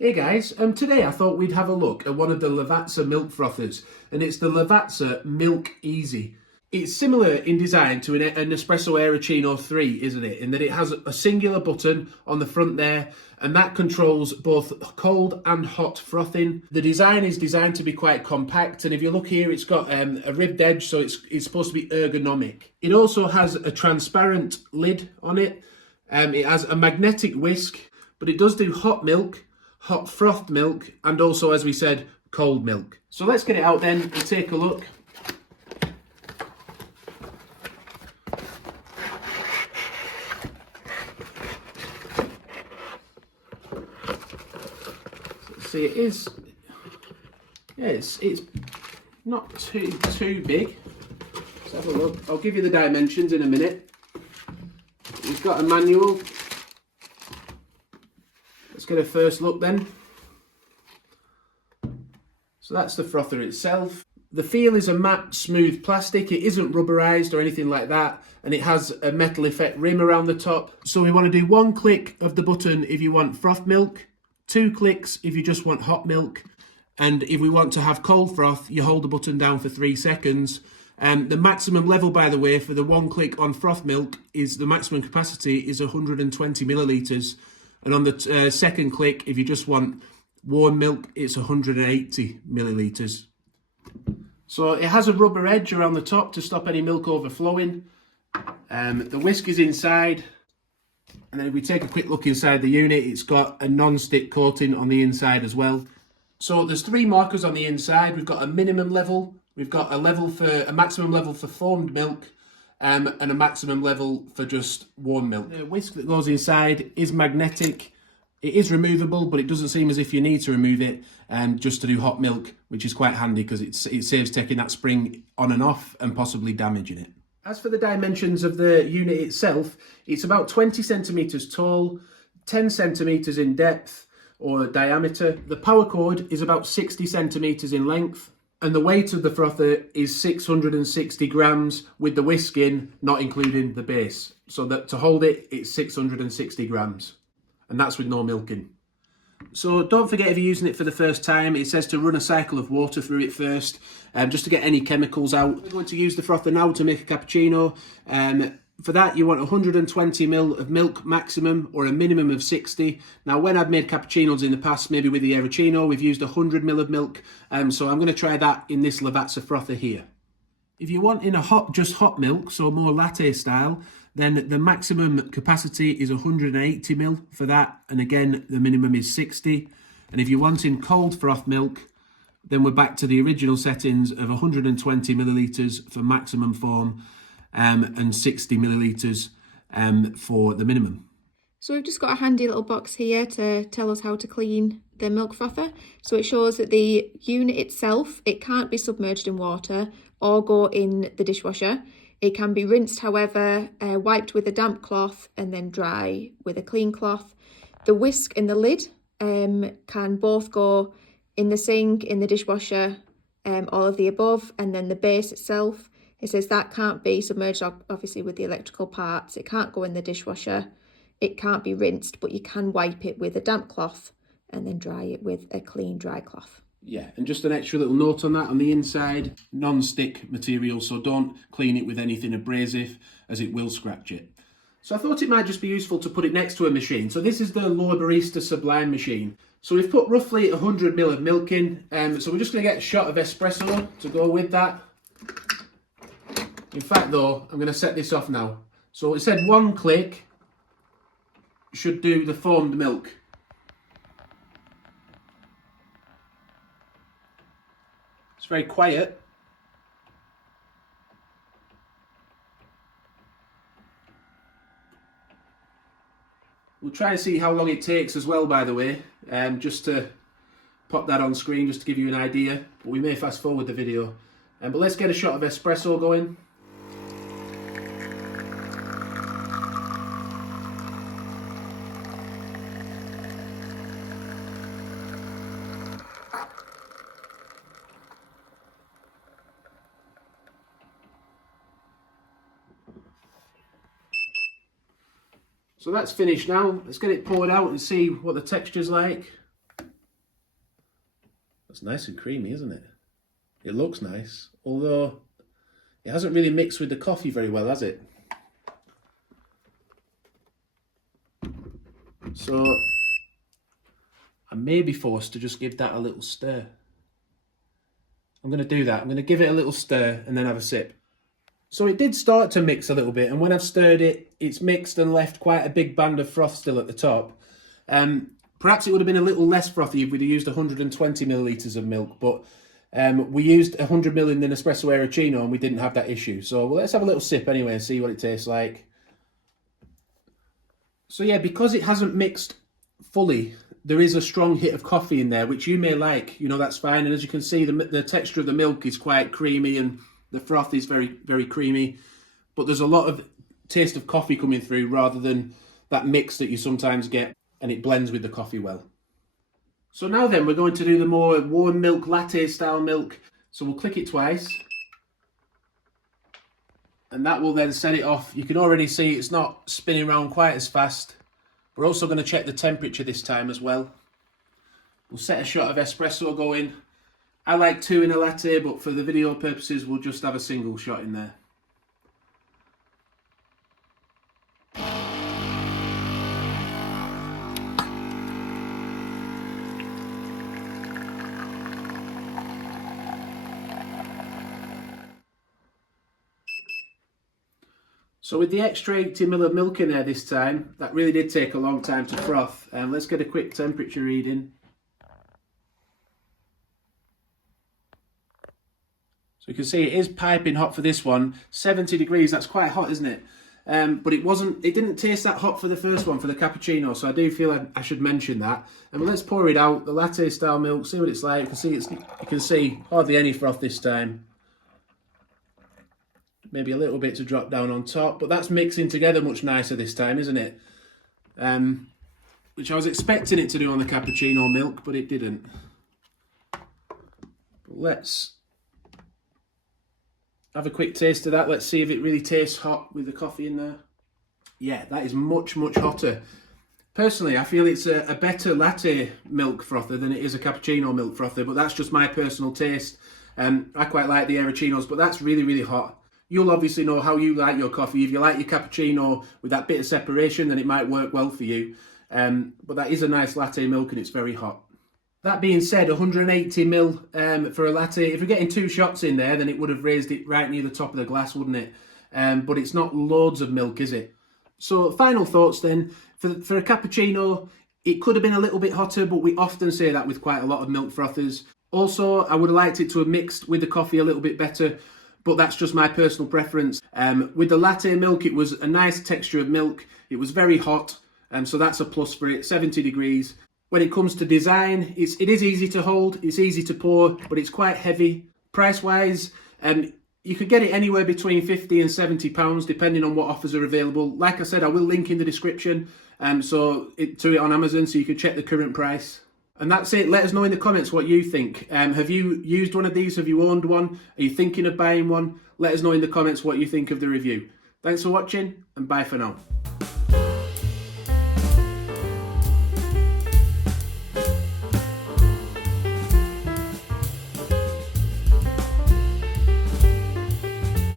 Hey guys, today I thought we'd have a look at one of the Lavazza milk frothers, and it's the Lavazza MilkEasy. It's similar in design to an espresso Aeroccino 3, isn't it? In that it has a singular button on the front there, and that controls both cold and hot frothing. The design is designed to be quite compact, and if you look here, it's got a ribbed edge, so it's supposed to be ergonomic. It also has a transparent lid on it. It has a magnetic whisk, but it does do hot milk, hot frothed milk, and also, as we said, cold milk. So let's get it out then and take a look. See, it is, yeah, it's not too big. Let's have a look. I'll give you the dimensions in a minute. We've got a manual. Let's get a first look then. So that's the frother itself. The feel is a matte, smooth plastic. It isn't rubberized or anything like that, and it has a metal effect rim around the top. So we want to do one click of the button if you want froth milk, 2 clicks if you just want hot milk, and if we want to have cold froth, you hold the button down for 3 seconds. The maximum level, by the way, for the 1 click on froth milk is the maximum capacity is 120 millilitres. And on the second click, if you just want warm milk, it's 180 millilitres. So it has a rubber edge around the top to stop any milk overflowing. The whisk is inside. And then if we take a quick look inside the unit, it's got a non-stick coating on the inside as well. So there's 3 markers on the inside. We've got a minimum level. We've got a maximum level for foamed milk. And a maximum level for just warm milk. The whisk that goes inside is magnetic. It is removable, but it doesn't seem as if you need to remove it just to do hot milk, which is quite handy because it saves taking that spring on and off and possibly damaging it. As for the dimensions of the unit itself, it's about 20 centimetres tall, 10 centimetres in depth or diameter. The power cord is about 60 centimetres in length. And the weight of the frother is 660 grams with the whisk in, not including the base. So that to hold it, it's 660 grams. And that's with no milk in. So don't forget, if you're using it for the first time, it says to run a cycle of water through it first, just to get any chemicals out. We're going to use the frother now to make a cappuccino. For that, you want 120 ml of milk maximum, or a minimum of 60. Now, when I've made cappuccinos in the past, maybe with the Aeroccino, we've used 100 ml of milk. So I'm going to try that in this Lavazza frother here. If you want in just hot milk, so more latte style, then the maximum capacity is 180 ml for that. And again, the minimum is 60. And if you want in cold froth milk, then we're back to the original settings of 120 millilitres for maximum foam. And 60 millilitres for the minimum. So we've just got a handy little box here to tell us how to clean the milk frother. So it shows that the unit itself, it can't be submerged in water or go in the dishwasher. It can be rinsed, however, wiped with a damp cloth and then dry with a clean cloth. The whisk and the lid can both go in the sink, in the dishwasher, all of the above, and then the base itself, it says that can't be submerged, obviously, with the electrical parts. It can't go in the dishwasher. It can't be rinsed, but you can wipe it with a damp cloth and then dry it with a clean, dry cloth. Yeah, and just an extra little note on that, on the inside, non-stick material, so don't clean it with anything abrasive, as it will scratch it. So I thought it might just be useful to put it next to a machine. So this is the L'or Barista Sublime machine. So we've put roughly 100 ml of milk in, so we're just going to get a shot of espresso to go with that. In fact, though, I'm going to set this off now. So it said 1 click should do the foamed milk. It's very quiet. We'll try and see how long it takes as well, by the way, just to pop that on screen, just to give you an idea. But we may fast forward the video. But let's get a shot of espresso going. So that's finished now. Let's get it poured out and see what the texture's like. That's nice and creamy, isn't it? It looks nice, although it hasn't really mixed with the coffee very well, has it? So I may be forced to just give that a little stir. I'm going to do that. I'm going to give it a little stir and then have a sip. So it did start to mix a little bit, and when I've stirred it, it's mixed and left quite a big band of froth still at the top. Perhaps it would have been a little less frothy if we'd have used 120 millilitres of milk, but we used 100 ml in the Nespresso Aerocino and we didn't have that issue. So let's have a little sip anyway and see what it tastes like. So yeah, because it hasn't mixed fully, there is a strong hit of coffee in there, which you may like, you know, that's fine. And as you can see, the texture of the milk is quite creamy and the froth is very, very creamy. But there's a lot of taste of coffee coming through rather than that mix that you sometimes get, and it blends with the coffee well. So now then, we're going to do the more warm milk, latte style milk. So we'll click it twice. And that will then set it off. You can already see it's not spinning around quite as fast. We're also going to check the temperature this time as well. We'll set a shot of espresso going. I like 2 in a latte, but for the video purposes, we'll just have a single shot in there. So with the extra 80 ml of milk in there this time, that really did take a long time to froth. Let's get a quick temperature reading. So you can see it is piping hot for this one. 70 degrees, that's quite hot, isn't it? But it didn't taste that hot for the first one, for the cappuccino, so I do feel I should mention that. And let's pour it out, the latte style milk, see what it's like. You can see hardly any froth this time. Maybe a little bit to drop down on top, but that's mixing together much nicer this time, isn't it? Which I was expecting it to do on the cappuccino milk, but it didn't. But let's have a quick taste of that. Let's see if it really tastes hot with the coffee in there. Yeah, that is much, much hotter. Personally, I feel it's a better latte milk frother than it is a cappuccino milk frother, but that's just my personal taste. I quite like the Aerochinos, but that's really, really hot. You'll obviously know how you like your coffee. If you like your cappuccino with that bit of separation, then it might work well for you. But that is a nice latte milk and it's very hot. That being said, 180 ml for a latte, if we're getting 2 shots in there, then it would have raised it right near the top of the glass, wouldn't it? But it's not loads of milk, is it? So final thoughts then. For a cappuccino, it could have been a little bit hotter, but we often say that with quite a lot of milk frothers. Also, I would have liked it to have mixed with the coffee a little bit better, but that's just my personal preference. With the latte milk, it was a nice texture of milk. It was very hot, so that's a plus for it, 70 degrees. When it comes to design, it is easy to hold, it's easy to pour, but it's quite heavy. Price-wise, you could get it anywhere between £50 and £70, depending on what offers are available. Like I said, I will link in the description to it on Amazon, so you can check the current price. And that's it. Let us know in the comments what you think. Have you used one of these? Have you owned one? Are you thinking of buying one? Let us know in the comments what you think of the review. Thanks for watching, and bye for now.